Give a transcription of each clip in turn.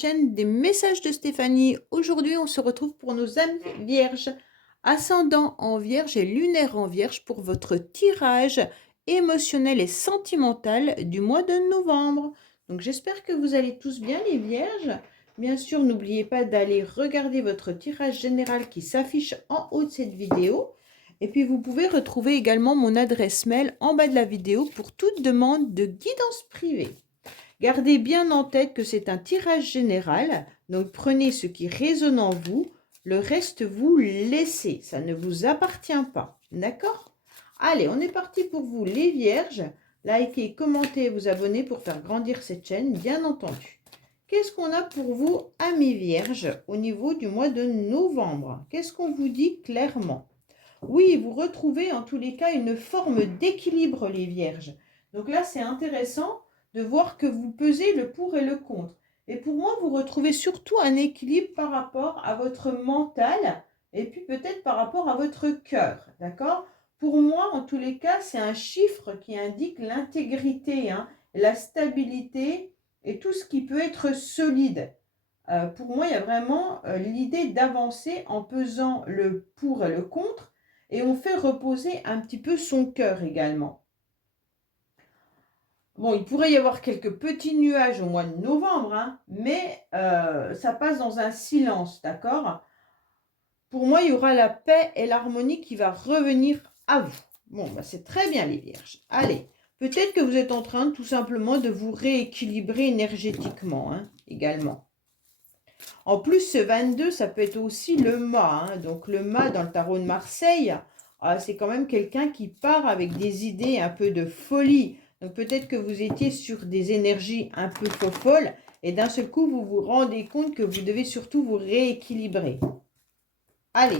chaîne des messages de Stéphanie. Aujourd'hui, on se retrouve pour nos amis vierges, ascendant en vierge et lunaire en vierge pour votre tirage émotionnel et sentimental du mois de novembre. Donc j'espère que vous allez tous bien les vierges. Bien sûr, n'oubliez pas d'aller regarder votre tirage général qui s'affiche en haut de cette vidéo. Et puis vous pouvez retrouver également mon adresse mail en bas de la vidéo pour toute demande de guidance privée. Gardez bien en tête que c'est un tirage général, donc prenez ce qui résonne en vous, le reste vous laissez, ça ne vous appartient pas, d'accord? Allez, on est parti pour vous les vierges. Likez, commentez, vous abonnez pour faire grandir cette chaîne, bien entendu. Qu'est-ce qu'on a pour vous, amis vierges, au niveau du mois de novembre? Qu'est-ce qu'on vous dit clairement? Oui, vous retrouvez en tous les cas une forme d'équilibre, les vierges. Donc là, c'est intéressant de voir que vous pesez le pour et le contre. Et pour moi, vous retrouvez surtout un équilibre par rapport à votre mental et puis peut-être par rapport à votre cœur, d'accord? Pour moi, en tous les cas, c'est un chiffre qui indique l'intégrité, la stabilité et tout ce qui peut être solide. Pour moi, il y a vraiment l'idée d'avancer en pesant le pour et le contre et on fait reposer un petit peu son cœur également. Bon, il pourrait y avoir quelques petits nuages au mois de novembre, mais ça passe dans un silence, d'accord? Pour moi, il y aura la paix et l'harmonie qui va revenir à vous. Bon, bah, c'est très bien les vierges. Allez, peut-être que vous êtes en train tout simplement de vous rééquilibrer énergétiquement également. En plus, ce 22, ça peut être aussi le mât. Donc le mât dans le tarot de Marseille, c'est quand même quelqu'un qui part avec des idées un peu de folie. Donc peut-être que vous étiez sur des énergies un peu folles et d'un seul coup, vous vous rendez compte que vous devez surtout vous rééquilibrer. Allez.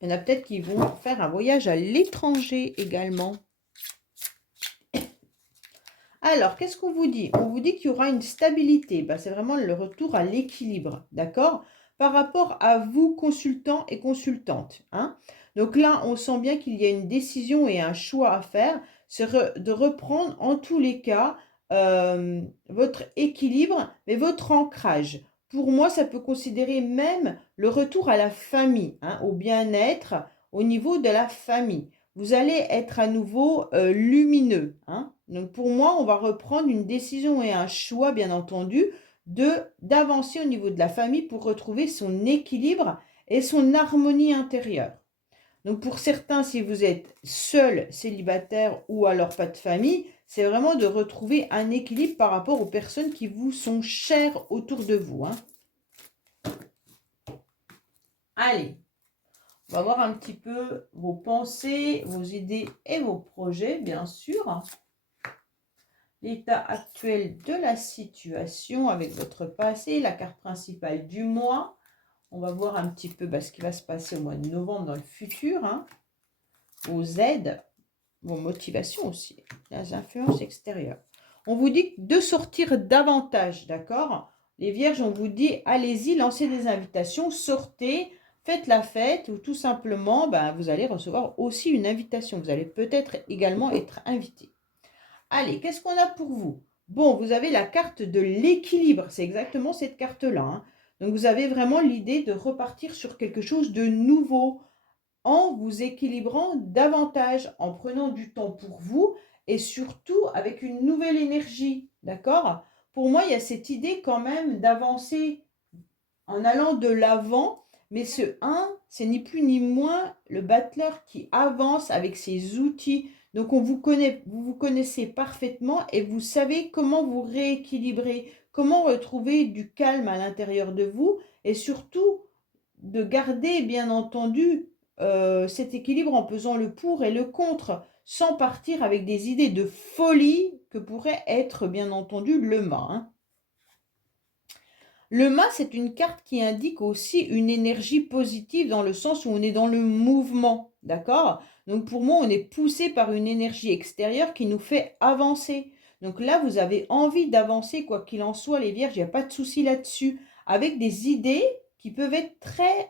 Il y en a peut-être qui vont faire un voyage à l'étranger également. Alors, qu'est-ce qu'on vous dit? On vous dit qu'il y aura une stabilité. C'est vraiment le retour à l'équilibre, d'accord? Par rapport à vous, consultants et consultantes. Donc là, on sent bien qu'il y a une décision et un choix à faire. C'est de reprendre en tous les cas votre équilibre, mais votre ancrage. Pour moi, ça peut considérer même le retour à la famille, au bien-être au niveau de la famille. Vous allez être à nouveau lumineux. Donc pour moi, on va reprendre une décision et un choix, bien entendu, d'avancer au niveau de la famille pour retrouver son équilibre et son harmonie intérieure. Donc pour certains, si vous êtes seul, célibataire ou alors pas de famille, c'est vraiment de retrouver un équilibre par rapport aux personnes qui vous sont chères autour de vous. Allez. On va voir un petit peu vos pensées, vos idées et vos projets, bien sûr. L'état actuel de la situation avec votre passé, la carte principale du mois. On va voir un petit peu ce qui va se passer au mois de novembre dans le futur. Vos aides, vos motivations aussi, les influences extérieures. On vous dit de sortir davantage, d'accord? Les vierges, on vous dit, allez-y, lancez des invitations, sortez, faites la fête ou tout simplement, vous allez recevoir aussi une invitation. Vous allez peut-être également être invité. Allez, qu'est-ce qu'on a pour vous? Bon, vous avez la carte de l'équilibre. C'est exactement cette carte-là. Donc, vous avez vraiment l'idée de repartir sur quelque chose de nouveau en vous équilibrant davantage, en prenant du temps pour vous et surtout avec une nouvelle énergie. D'accord? Pour moi, il y a cette idée quand même d'avancer en allant de l'avant. Mais ce 1, c'est ni plus ni moins le battleur qui avance avec ses outils. Donc, on vous connaît, vous vous connaissez parfaitement et vous savez comment vous rééquilibrer, comment retrouver du calme à l'intérieur de vous et surtout de garder, bien entendu, cet équilibre en pesant le pour et le contre, sans partir avec des idées de folie que pourrait être, bien entendu, le mât. Le mât, c'est une carte qui indique aussi une énergie positive dans le sens où on est dans le mouvement, d'accord? Donc pour moi, on est poussé par une énergie extérieure qui nous fait avancer. Donc là, vous avez envie d'avancer, quoi qu'il en soit, les vierges, il n'y a pas de souci là-dessus, avec des idées qui peuvent être très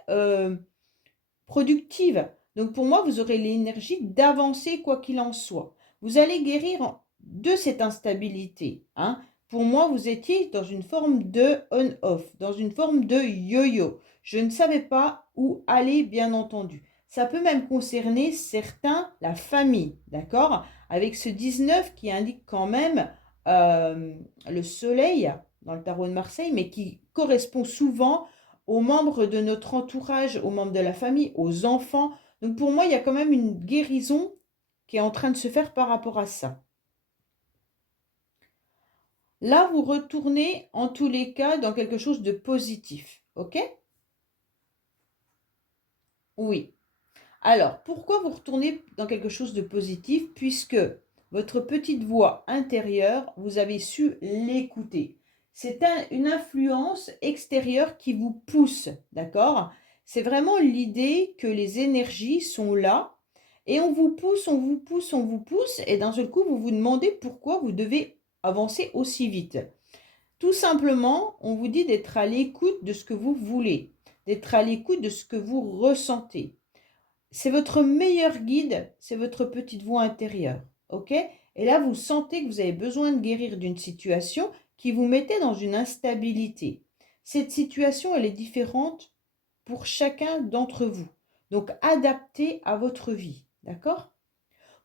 productives. Donc pour moi, vous aurez l'énergie d'avancer, quoi qu'il en soit. Vous allez guérir de cette instabilité. Hein. Pour moi, vous étiez dans une forme de on-off, dans une forme de yo-yo. Je ne savais pas où aller, bien entendu. Ça peut même concerner certains, la famille, d'accord? Avec ce 19 qui indique quand même le soleil dans le tarot de Marseille, mais qui correspond souvent aux membres de notre entourage, aux membres de la famille, aux enfants. Donc pour moi, il y a quand même une guérison qui est en train de se faire par rapport à ça. Là, vous retournez en tous les cas dans quelque chose de positif, ok? Oui. Alors, pourquoi vous retournez dans quelque chose de positif? Puisque votre petite voix intérieure, vous avez su l'écouter. C'est une influence extérieure qui vous pousse, d'accord? C'est vraiment l'idée que les énergies sont là et on vous pousse, on vous pousse, on vous pousse et d'un seul coup, vous vous demandez pourquoi vous devez avancer aussi vite. Tout simplement, on vous dit d'être à l'écoute de ce que vous voulez, d'être à l'écoute de ce que vous ressentez. C'est votre meilleur guide, c'est votre petite voix intérieure, ok? Et là, vous sentez que vous avez besoin de guérir d'une situation qui vous mettait dans une instabilité. Cette situation, elle est différente pour chacun d'entre vous. Donc, adaptée à votre vie, d'accord?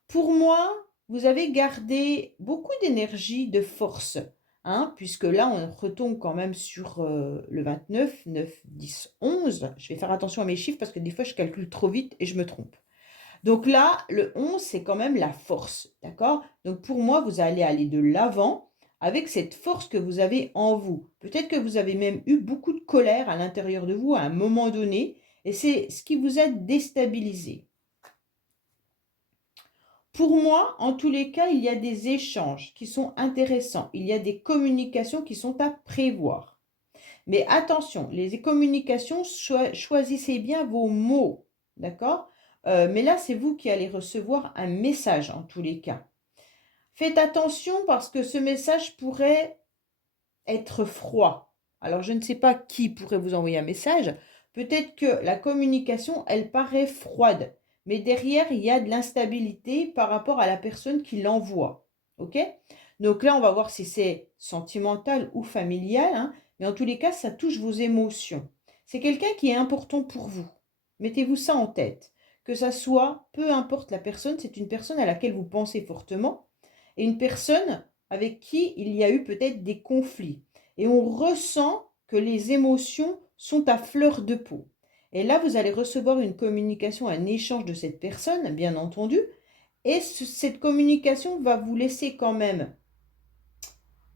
Pour moi, vous avez gardé beaucoup d'énergie, de force, hein, puisque là, on retombe quand même sur le 29, 9, 10, 11. Je vais faire attention à mes chiffres parce que des fois, je calcule trop vite et je me trompe. Donc là, le 11, c'est quand même la force, d'accord? Donc pour moi, vous allez aller de l'avant avec cette force que vous avez en vous. Peut-être que vous avez même eu beaucoup de colère à l'intérieur de vous à un moment donné et c'est ce qui vous a déstabilisé. Pour moi, en tous les cas, il y a des échanges qui sont intéressants. Il y a des communications qui sont à prévoir. Mais attention, les communications, choisissez bien vos mots, d'accord? Mais là, c'est vous qui allez recevoir un message en tous les cas. Faites attention parce que ce message pourrait être froid. Alors, je ne sais pas qui pourrait vous envoyer un message. Peut-être que la communication, elle paraît froide. Mais derrière, il y a de l'instabilité par rapport à la personne qui l'envoie. OK? Donc là, on va voir si c'est sentimental ou familial. Hein, mais en tous les cas, ça touche vos émotions. C'est quelqu'un qui est important pour vous. Mettez-vous ça en tête. Que ça soit, peu importe la personne, c'est une personne à laquelle vous pensez fortement. Et une personne avec qui il y a eu peut-être des conflits. Et on ressent que les émotions sont à fleur de peau. Et là, vous allez recevoir une communication, un échange de cette personne, bien entendu. Et cette communication va vous laisser quand même,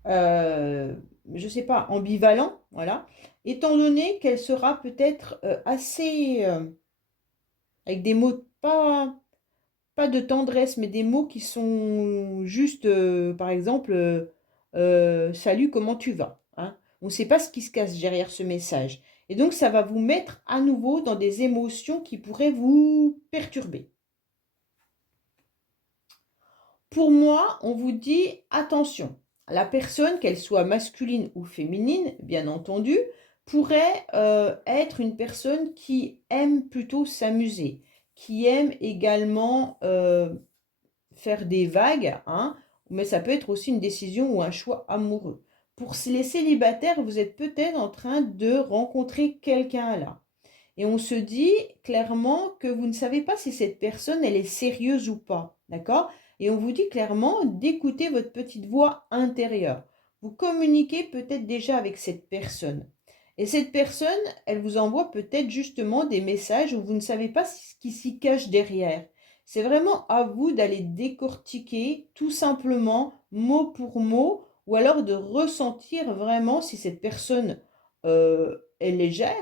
je ne sais pas, ambivalent, voilà, étant donné qu'elle sera peut-être assez, avec des mots pas de tendresse, mais des mots qui sont juste, par exemple, salut, comment tu vas? Hein. On ne sait pas ce qui se cache derrière ce message. Et donc, ça va vous mettre à nouveau dans des émotions qui pourraient vous perturber. Pour moi, on vous dit attention. La personne, qu'elle soit masculine ou féminine, bien entendu, pourrait être une personne qui aime plutôt s'amuser, qui aime également faire des vagues, hein, mais ça peut être aussi une décision ou un choix amoureux. Pour les célibataires, vous êtes peut-être en train de rencontrer quelqu'un là. Et on se dit clairement que vous ne savez pas si cette personne, elle est sérieuse ou pas. D'accord? Et on vous dit clairement d'écouter votre petite voix intérieure. Vous communiquez peut-être déjà avec cette personne. Et cette personne, elle vous envoie peut-être justement des messages où vous ne savez pas ce qui s'y cache derrière. C'est vraiment à vous d'aller décortiquer tout simplement mot pour mot ou alors de ressentir vraiment si cette personne est légère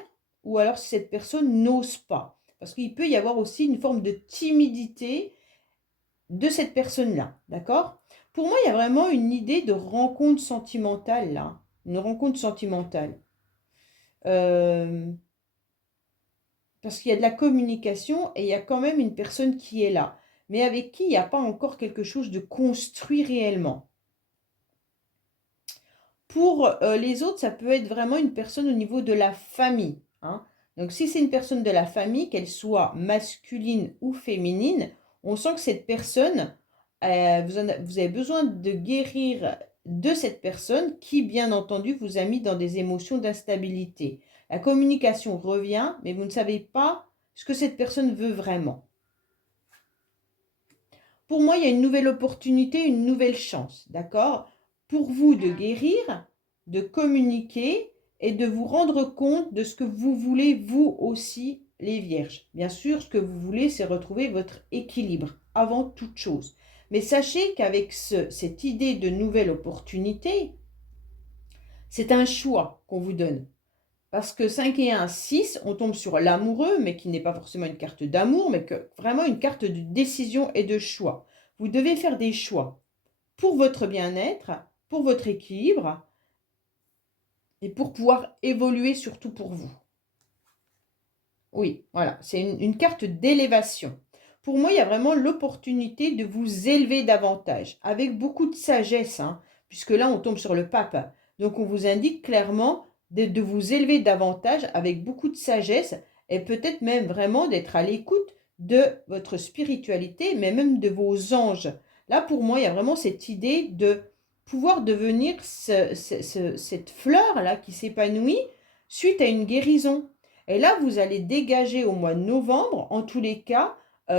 ou alors si cette personne n'ose pas. Parce qu'il peut y avoir aussi une forme de timidité de cette personne-là, d'accord? Pour moi, il y a vraiment une idée de rencontre sentimentale, là. Une rencontre sentimentale. Euh, parce qu'il y a de la communication et il y a quand même une personne qui est là, mais avec qui il n'y a pas encore quelque chose de construit réellement. Pour les autres, ça peut être vraiment une personne au niveau de la famille. Hein. Donc si c'est une personne de la famille, qu'elle soit masculine ou féminine, on sent que cette personne, vous avez besoin de guérir de cette personne qui, bien entendu, vous a mis dans des émotions d'instabilité. La communication revient, mais vous ne savez pas ce que cette personne veut vraiment. Pour moi, il y a une nouvelle opportunité, une nouvelle chance, d'accord? Pour vous de guérir, de communiquer et de vous rendre compte de ce que vous voulez, vous aussi, les vierges. Bien sûr, ce que vous voulez, c'est retrouver votre équilibre avant toute chose. Mais sachez qu'avec cette idée de nouvelle opportunité, c'est un choix qu'on vous donne. Parce que 5 et 1, 6, on tombe sur l'amoureux, mais qui n'est pas forcément une carte d'amour, mais que vraiment une carte de décision et de choix. Vous devez faire des choix pour votre bien-être, pour votre équilibre et pour pouvoir évoluer surtout pour vous. Oui, voilà, c'est une carte d'élévation. Pour moi, il y a vraiment l'opportunité de vous élever davantage, avec beaucoup de sagesse, hein, puisque là, on tombe sur le pape. Donc, on vous indique clairement de vous élever davantage avec beaucoup de sagesse et peut-être même vraiment d'être à l'écoute de votre spiritualité, mais même de vos anges. Là, pour moi, il y a vraiment cette idée de pouvoir devenir cette fleur-là qui s'épanouit suite à une guérison. Et là, vous allez dégager au mois de novembre, en tous les cas,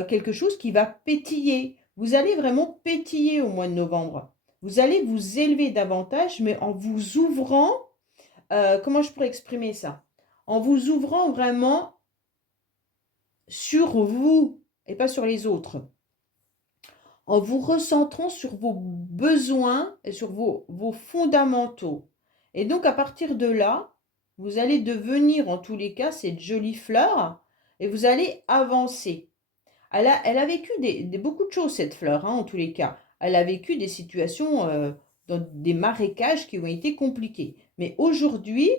quelque chose qui va pétiller. Vous allez vraiment pétiller au mois de novembre. Vous allez vous élever davantage, mais en vous ouvrant, comment je pourrais exprimer ça? En vous ouvrant vraiment sur vous et pas sur les autres. En vous recentrant sur vos besoins et sur vos fondamentaux. Et donc, à partir de là, vous allez devenir, en tous les cas, cette jolie fleur et vous allez avancer. Elle a vécu beaucoup de choses, cette fleur, hein, en tous les cas. Elle a vécu des situations dans des marécages qui ont été compliqués. Mais aujourd'hui,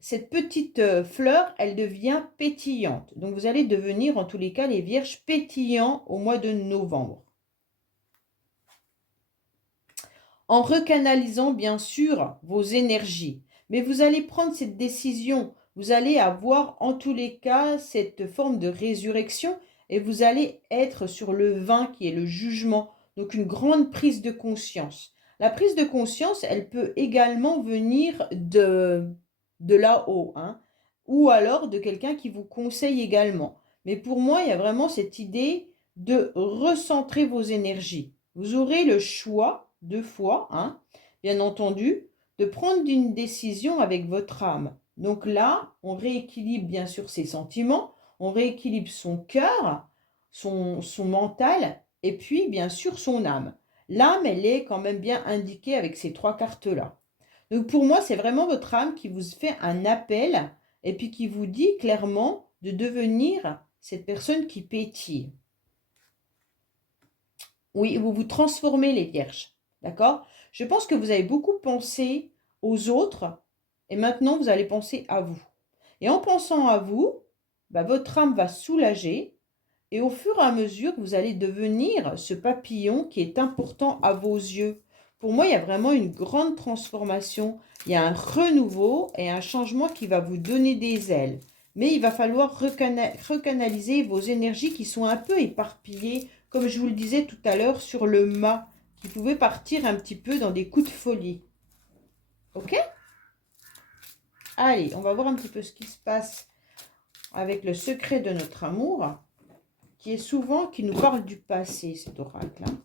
cette petite fleur, elle devient pétillante. Donc, vous allez devenir, en tous les cas, les vierges pétillants au mois de novembre. En recanalisant bien sûr vos énergies. Mais vous allez prendre cette décision, vous allez avoir en tous les cas cette forme de résurrection et vous allez être sur le 20 qui est le jugement, donc une grande prise de conscience. La prise de conscience, elle peut également venir de là-haut, hein, ou alors de quelqu'un qui vous conseille également. Mais pour moi, il y a vraiment cette idée de recentrer vos énergies. Vous aurez le choix 2 fois, hein, bien entendu, de prendre une décision avec votre âme. Donc là, on rééquilibre bien sûr ses sentiments, on rééquilibre son cœur, son mental, et puis bien sûr son âme. L'âme, elle est quand même bien indiquée avec ces 3 cartes-là. Donc pour moi, c'est vraiment votre âme qui vous fait un appel et puis qui vous dit clairement de devenir cette personne qui pétille. Oui, vous vous transformez les vierges. D'accord? Je pense que vous avez beaucoup pensé aux autres et maintenant vous allez penser à vous. Et en pensant à vous, bah, votre âme va soulager et au fur et à mesure, vous allez devenir ce papillon qui est important à vos yeux. Pour moi, il y a vraiment une grande transformation. Il y a un renouveau et un changement qui va vous donner des ailes. Mais il va falloir recanaliser vos énergies qui sont un peu éparpillées, comme je vous le disais tout à l'heure, sur le mât, qui pouvait partir un petit peu dans des coups de folie. Ok? Allez, on va voir un petit peu ce qui se passe avec le secret de notre amour, qui est souvent, qui nous parle du passé, cet oracle. Hein.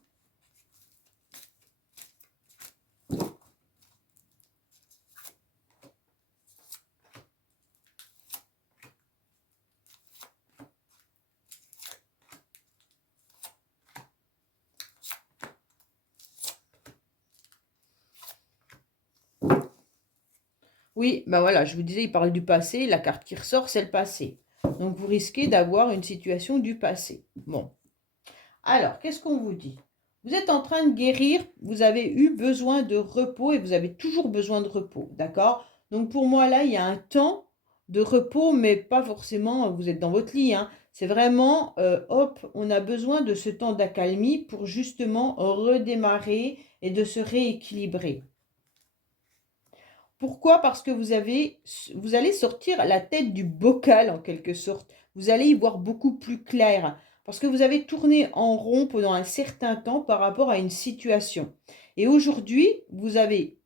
Oui, ben voilà, je vous disais, il parle du passé. La carte qui ressort, c'est le passé. Donc, vous risquez d'avoir une situation du passé. Bon. Alors, qu'est-ce qu'on vous dit? Vous êtes en train de guérir. Vous avez eu besoin de repos et vous avez toujours besoin de repos. D'accord? Donc, pour moi, là, il y a un temps de repos, mais pas forcément, vous êtes dans votre lit. Hein. C'est vraiment, hop, on a besoin de ce temps d'accalmie pour justement redémarrer et de se rééquilibrer. Pourquoi? Parce que vous allez sortir la tête du bocal en quelque sorte. Vous allez y voir beaucoup plus clair. parce que vous avez tourné en rond pendant un certain temps par rapport à une situation. Et aujourd'hui, vous avez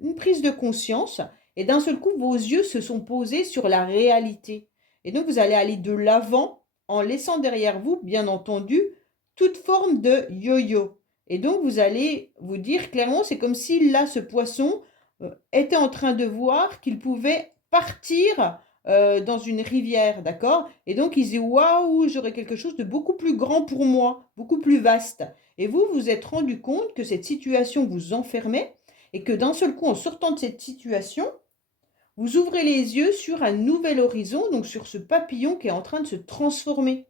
une prise de conscience et d'un seul coup, vos yeux se sont posés sur la réalité. Et donc, vous allez aller de l'avant en laissant derrière vous, bien entendu, toute forme de yo-yo. Et donc, vous allez vous dire clairement, c'est comme si là, ce poisson était en train de voir qu'il pouvait partir dans une rivière, d'accord? Et donc, il dit, waouh, j'aurais quelque chose de beaucoup plus grand pour moi, beaucoup plus vaste. Et vous, vous êtes rendu compte que cette situation vous enfermait et que d'un seul coup, en sortant de cette situation, vous ouvrez les yeux sur un nouvel horizon, donc sur ce papillon qui est en train de se transformer.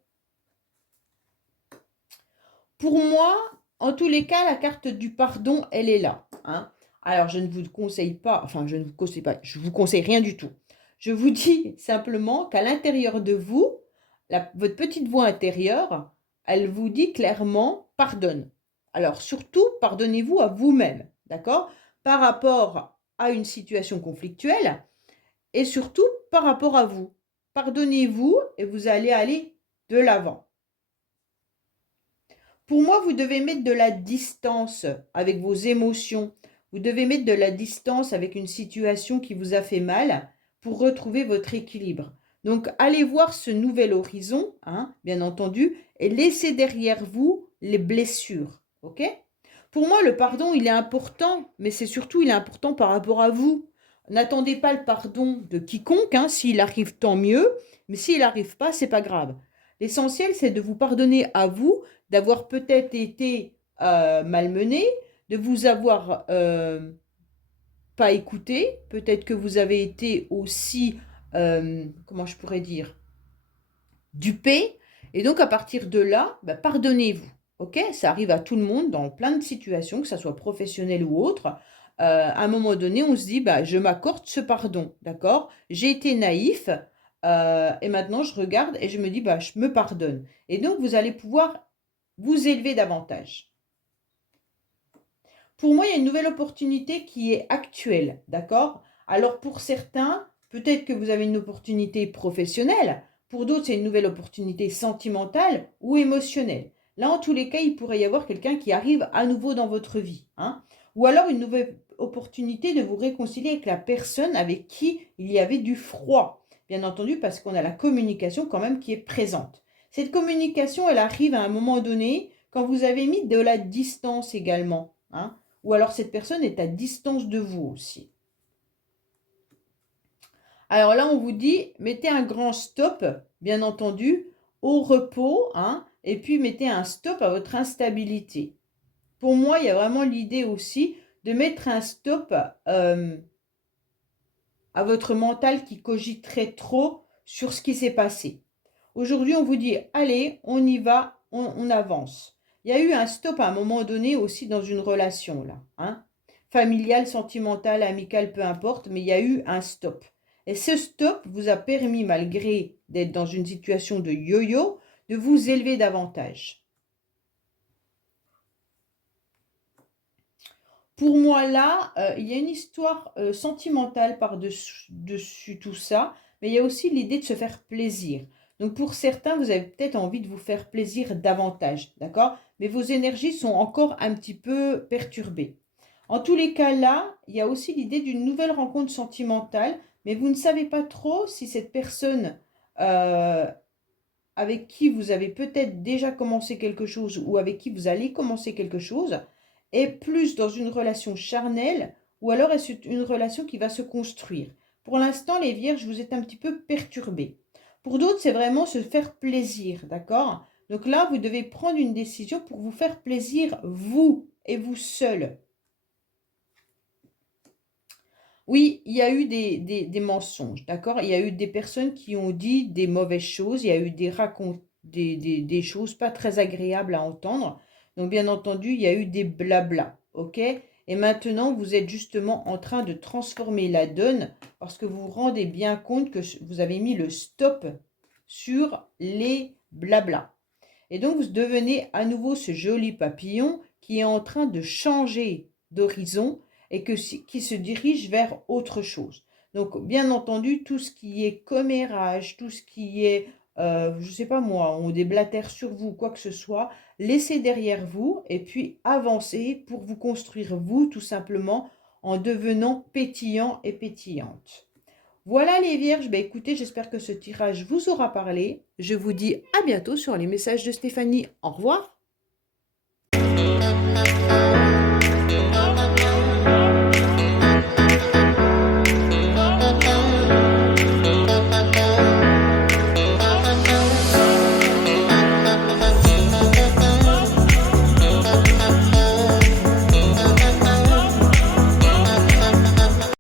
Pour moi, en tous les cas, la carte du pardon, elle est là, hein. Alors, je ne vous conseille pas, enfin, je ne vous conseille pas, je vous conseille rien du tout. Je vous dis simplement qu'à l'intérieur de vous, votre petite voix intérieure, elle vous dit clairement pardonne. Alors, surtout, pardonnez-vous à vous-même, d'accord? Par rapport à une situation conflictuelle et surtout par rapport à vous. Pardonnez-vous et vous allez aller de l'avant. Pour moi, vous devez mettre de la distance avec vos émotions. Vous devez mettre de la distance avec une situation qui vous a fait mal pour retrouver votre équilibre. Donc, allez voir ce nouvel horizon, hein, bien entendu, et laissez derrière vous les blessures. OK? Pour moi, le pardon, il est important, mais c'est surtout, il est important par rapport à vous. N'attendez pas le pardon de quiconque, hein, s'il arrive, tant mieux, mais s'il n'arrive pas, c'est pas grave. L'essentiel, c'est de vous pardonner à vous, d'avoir peut-être été malmené, de vous avoir pas écouté, peut-être que vous avez été aussi, comment je pourrais dire, dupé, et donc à partir de là, bah, pardonnez-vous. Ok? Ça arrive à tout le monde dans plein de situations, que ce soit professionnel ou autre. À un moment donné, on se dit, bah, je m'accorde ce pardon, d'accord? J'ai été naïf, et maintenant je regarde et je me dis, bah, je me pardonne. Et donc, vous allez pouvoir vous élever davantage. Pour moi, il y a une nouvelle opportunité qui est actuelle, d'accord? Alors pour certains, peut-être que vous avez une opportunité professionnelle, pour d'autres, c'est une nouvelle opportunité sentimentale ou émotionnelle. Là, en tous les cas, il pourrait y avoir quelqu'un qui arrive à nouveau dans votre vie, hein? Ou alors une nouvelle opportunité de vous réconcilier avec la personne avec qui il y avait du froid. Bien entendu, parce qu'on a la communication quand même qui est présente. Cette communication, elle arrive à un moment donné quand vous avez mis de la distance également, hein? Ou alors cette personne est à distance de vous aussi. Alors là, on vous dit, mettez un grand stop, bien entendu, au repos, hein, et puis mettez un stop à votre instabilité. Pour moi, il y a vraiment l'idée aussi de mettre un stop à votre mental qui cogiterait trop sur ce qui s'est passé. Aujourd'hui, on vous dit, allez, on y va, on avance. Il y a eu un stop à un moment donné aussi dans une relation, là, hein. Familiale, sentimentale, amicale, peu importe, mais il y a eu un stop. Et ce stop vous a permis, malgré d'être dans une situation de yo-yo, de vous élever davantage. Pour moi, là, il y a une histoire sentimentale par-dessus tout ça, mais il y a aussi l'idée de se faire plaisir. Donc, pour certains, vous avez peut-être envie de vous faire plaisir davantage, d'accord? Mais vos énergies sont encore un petit peu perturbées. En tous les cas, là, il y a aussi l'idée d'une nouvelle rencontre sentimentale, mais vous ne savez pas trop si cette personne euh, avec qui vous avez peut-être déjà commencé quelque chose ou avec qui vous allez commencer quelque chose est plus dans une relation charnelle ou alors est-ce une relation qui va se construire. Pour l'instant, les vierges, vous êtes un petit peu perturbés. Pour d'autres, c'est vraiment se faire plaisir, d'accord? Donc là, vous devez prendre une décision pour vous faire plaisir, vous et vous seul. Oui, il y a eu des mensonges, d'accord? Il y a eu des personnes qui ont dit des mauvaises choses, il y a eu des choses pas très agréables à entendre. Donc, bien entendu, il y a eu des blablas, ok? Et maintenant, vous êtes justement en train de transformer la donne parce que vous vous rendez bien compte que vous avez mis le stop sur les blablas. Et donc, vous devenez à nouveau ce joli papillon qui est en train de changer d'horizon et qui se dirige vers autre chose. Donc, bien entendu, tout ce qui est commérage, tout ce qui est je ne sais pas moi, ont des blatères sur vous, quoi que ce soit, laissez derrière vous et puis avancez pour vous construire vous, tout simplement, en devenant pétillant et pétillante. Voilà les vierges, bah écoutez, j'espère que ce tirage vous aura parlé. Je vous dis à bientôt sur les messages de Stéphanie. Au revoir.